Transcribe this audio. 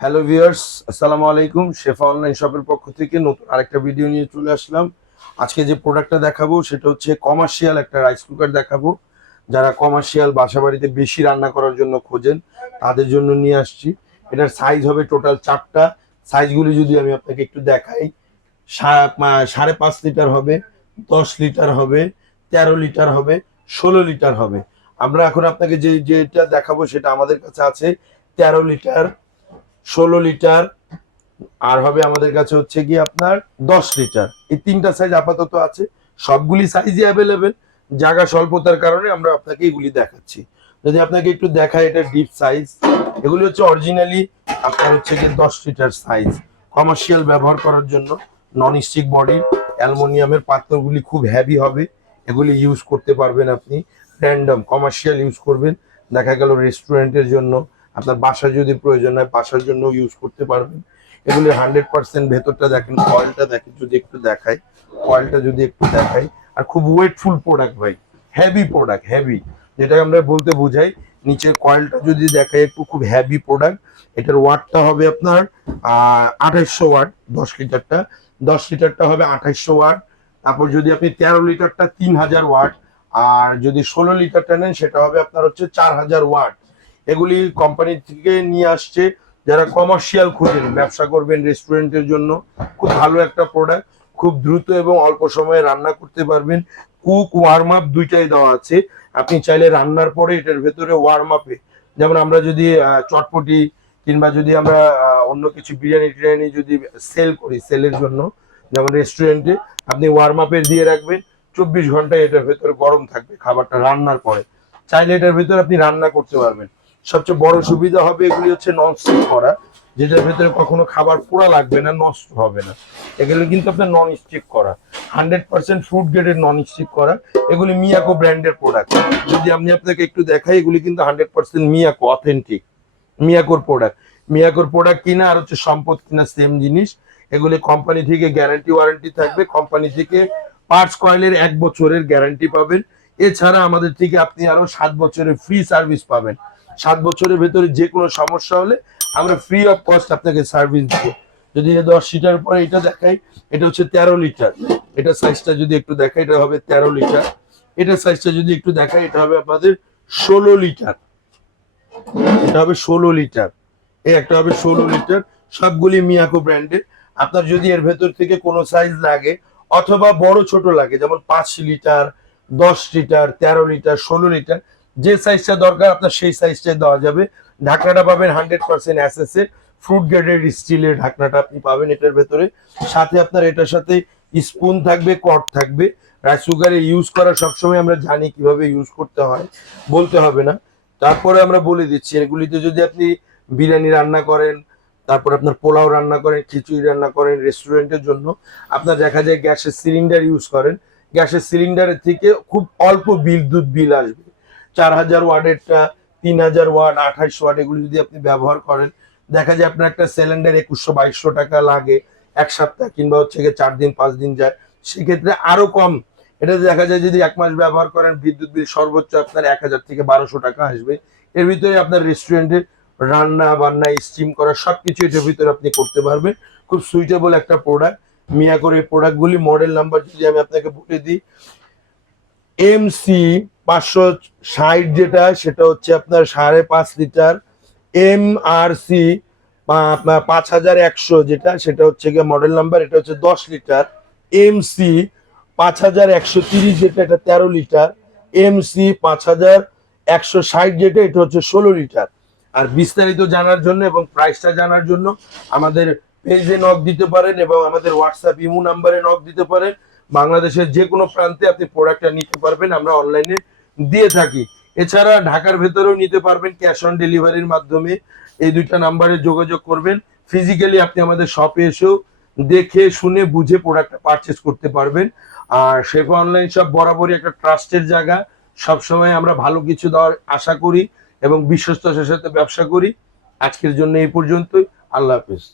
Hello viewers, আসসালামু আলাইকুম। শেফা online শপের পক্ষ থেকে নতুন আরেকটা ভিডিও নিয়ে চলে আসলাম। আজকে যে প্রোডাক্টটা দেখাবো সেটা হচ্ছে কমার্শিয়াল একটা রাইস কুকার দেখাবো। যারা কমার্শিয়াল বাসা বাড়িতে বেশি রান্না করার জন্য খোঁজেন তাদের জন্য নিয়ে আসছি। এটার সাইজ হবে টোটাল 4টা। সাইজগুলি যদি আমি আপনাকে একটু দেখাই, 5.5 লিটার হবে, 10 লিটার হবে, 13 লিটার হবে, 16 লিটার হবে। আমরা এখন আপনাকে যেটা দেখাবো সেটা আমাদের কাছে আছে 13 লিটার, 16 লিটার, আর হবে আমাদের কাছে হচ্ছে কি আপনার 10 লিটার। এই 3টা সাইজ আপাতত আছে, সবগুলি সাইজই অ্যাভেলেবেল। জায়গা স্বল্পতার কারণে আমরা আপনাকে এগুলি দেখাচ্ছি। যদি আপনাকে একটু দেখাই, এটা ডিপ সাইজ। এগুলি হচ্ছে অরিজিনালি আপনার হচ্ছে কি 10 লিটার সাইজ, কমার্শিয়াল ব্যবহার করার জন্য। নন স্টিক বডি, অ্যালুমিনিয়ামের পাত্রগুলি খুব হেভি হবে। এগুলি ইউজ করতে পারবেন আপনি র্যান্ডম কমার্শিয়াল ইউজ করবেন, দেখা গেল রেস্টুরেন্টের জন্য, আপনার বাসায় যদি প্রয়োজন হয় বাসার জন্য ইউজ করতে পারবেন। এগুলি 100% ভেতরটা দেখেন, কয়েলটা দেখেন, যদি একটু দেখাই, কয়েলটা যদি একটু দেখাই। আর খুব ওয়েটফুল প্রোডাক্ট ভাই, হেভি প্রোডাক্ট, হেভি যেটা আমরা বলতে বোঝাই। নিচের কয়েলটা যদি দেখাই একটু, খুব হেভি প্রোডাক্ট। এটার ওয়াটটা হবে আপনার 2800 ওয়াট। 10 লিটারটা, 10 লিটারটা হবে 2800 ওয়াট। তারপর যদি আপনি 13 লিটারটা 3000 ওয়াট, আর যদি 16 লিটারটা নেন সেটা হবে আপনার হচ্ছে 4000 ওয়াট। এগুলি কোম্পানি থেকে নিয়ে আসছে। যারা কমার্শিয়াল খোঁজেন, ব্যবসা করবেন রেস্টুরেন্টের জন্য, খুব ভালো একটা প্রোডাক্ট। খুব দ্রুত এবং অল্প সময়ে রান্না করতে পারবেন। কুক ওয়ার্ম আপ দুইটাই দেওয়া আছে। আপনি চাইলে রান্নার পরে এটার ভেতরে ওয়ার্ম আপে, যেমন আমরা যদি চটপটি কিংবা যদি আমরা অন্য কিছু বিরিয়ানি টিরিয়ানি যদি সেল করি, সেলের জন্য, যেমন রেস্টুরেন্টে, আপনি ওয়ার্ম আপে দিয়ে রাখবেন। 24 ঘন্টায় এটার ভেতরে গরম থাকবে খাবারটা রান্নার পরে। চাইলে এটার ভেতরে আপনি রান্না করতে পারবেন। সবচেয়ে বড় সুবিধা হবে এগুলি হচ্ছে নন স্টিক করা, যেটার ভেতরে কখনো খাবার পোড়া লাগবে না, নষ্ট হবে না। এগুলো কিন্তু আপনার নন স্টিক করা, 100% ফুড গ্রেডের নন স্টিক করা। এগুলি মিয়াকো ব্র্যান্ডের প্রোডাক্ট। যদি আমি আপনাকে একটু দেখাই, এগুলি কিন্তু 100% মিয়াকো অথেন্টিক, মিয়াকোর প্রোডাক্ট। মিয়াকোর প্রোডাক্ট কিনা আর হচ্ছে সম্পদ কিনা সেম জিনিস। এগুলি কোম্পানি থেকে গ্যারান্টি ওয়ারেন্টি থাকবে। কোম্পানি থেকে পার্টস কয়েলের 1 বছরের গ্যারান্টি পাবেন। এছাড়া আমাদের থেকে আপনি আরো 7 বছরের ফ্রি সার্ভিস পাবেন। 7 বছরের ভেতরে যে কোনো সমস্যা হলে আমরা ফ্রি অফ কস্ট আপনাকে সার্ভিস দেবো। যদি 10 লিটার পরে এটা দেখাই, এটা হচ্ছে 13 লিটার। এটা সাইজটা যদি একটু দেখাই, এটা হবে 13 লিটার। এটা সাইজটা যদি একটু দেখাই, এটা হবে আপনাদের 16 লিটার। এটা হবে 16 লিটার। এই একটা হবে 16 লিটার। সবগুলি মিয়াকো ব্র্যান্ডের। আপনার যদি এর ভেতর থেকে কোনো সাইজ লাগে অথবা বড় ছোট লাগে, যেমন 5 লিটার, 10 লিটার, 13 লিটার, 16 লিটার, যে সাইজটা দরকার আপনার সেই সাইজটাই দেওয়া যাবে। ঢাকনাটা পাবেন 100% এসএস এর ফ্রুট গ্রেডের স্টিলের ঢাকনাটা আপনি পাবেন এটার ভেতরে। সাথে আপনার এটার সাথে স্পুন থাকবে, কর্ড থাকবে। রাইস কুকারে ইউজ করা সবসময় আমরা জানি কিভাবে ইউজ করতে হয়, বলতে হবে না। তারপরে আমরা বলে দিচ্ছি, এগুলিতে যদি আপনি বিরিয়ানি রান্না করেন, তারপর আপনার পোলাও রান্না করেন, খিচুড়ি রান্না করেন রেস্টুরেন্টের জন্য, আপনার দেখা যায় গ্যাসের সিলিন্ডার ইউজ করেন, গ্যাসের সিলিন্ডারের থেকে খুব অল্প বিদ্যুৎ বিল আসবে। 4000 ওয়াটেরটা, 3000 ওয়াট, 2800 ওয়াট, এগুলি যদি আপনি ব্যবহার করেন, দেখা যায় আপনার একটা সিলিন্ডার 2100-2200 টাকা লাগে এক সপ্তাহ, কিংবা হচ্ছে গিয়ে 4 দিন 5 দিন যায়। সেক্ষেত্রে আরো কম। এটা দেখা যায় যদি 1 মাস ব্যবহার করেন, বিদ্যুৎ বিল সর্বোচ্চ আপনার 1000 থেকে 1200 টাকা আসবে। এর ভিতরে আপনার রেস্টুরেন্টের রান্না বান্না, স্টিম করা সবকিছু এটার ভিতরে আপনি করতে পারবেন। খুব সুইটেবল একটা প্রোডাক্ট। মিয়াকোর এই প্রোডাক্টগুলি মডেল নাম্বার যদি আমি আপনাকে বলে দিই, MC 560, যেটা সেটা হচ্ছে আপনার 5.5 লিটার। MRC 5100, যেটা সেটা হচ্ছে গিয়ে মডেল নাম্বার, এটা হচ্ছে 10 লিটার। MC 5130, যেটা এটা 13 লিটার। MC 5160, যেটা এটা হচ্ছে 16 লিটার। আর বিস্তারিত জানার জন্য এবং প্রাইসটা জানার জন্য আমাদের পেজে নক দিতে পারেন এবং আমাদের হোয়াটসঅ্যাপ ইমো নাম্বারে নক দিতে পারেন। বাংলাদেশের যে কোনো প্রান্তে আপনি প্রোডাক্টটা নিতে পারবেন, আমরা অনলাইনে দিয়ে থাকি। এছাড়া ঢাকার ভেতরেও নিতে পারবেন ক্যাশ অন ডেলিভারির মাধ্যমে। এই 2টা নাম্বারে যোগাযোগ করবেন। ফিজিক্যালি আপনি আমাদের শপে এসেও দেখে শুনে বুঝে প্রোডাক্টটা পারচেস করতে পারবেন। আর শেফা অনলাইন শপ বরাবরই একটা ট্রাস্টের জায়গা। সবসময় আমরা ভালো কিছু দেওয়ার আশা করি এবং বিশ্বস্ততার সাথে ব্যবসা করি। আজকের জন্য এই পর্যন্তই। আল্লাহ হাফেজ।